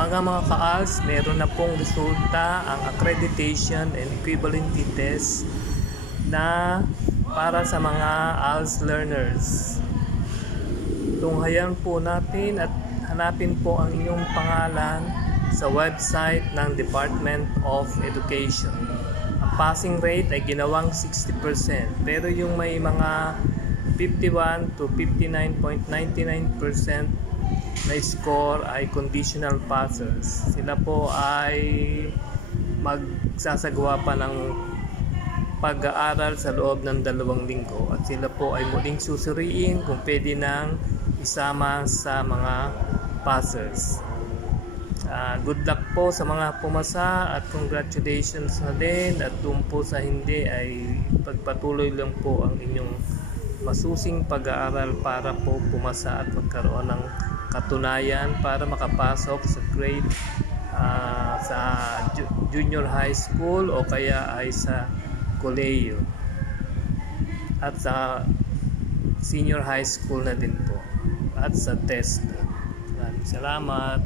Mga ka-ALS, meron na pong resulta ang accreditation and equivalency test na para sa mga ALS learners. Tunghayan po natin at hanapin po ang inyong pangalan sa website ng Department of Education. Ang passing rate ay ginawang 60%, pero yung may mga 51 to 59.99% na score ay conditional passers. Sila po ay magsasagawa pa ng pag-aaral sa loob ng 2 linggo at sila po ay muling susuriin kung pwede nang isama sa mga passers. Good luck po sa mga pumasa at congratulations na din, at doon po sa hindi ay pagpatuloy lang po ang inyong masusing pag-aaral para po pumasa at magkaroon ng katunayan para makapasok sa grade sa junior high school o kaya ay sa kolehiyo at sa senior high school na din po at sa test. Maraming salamat.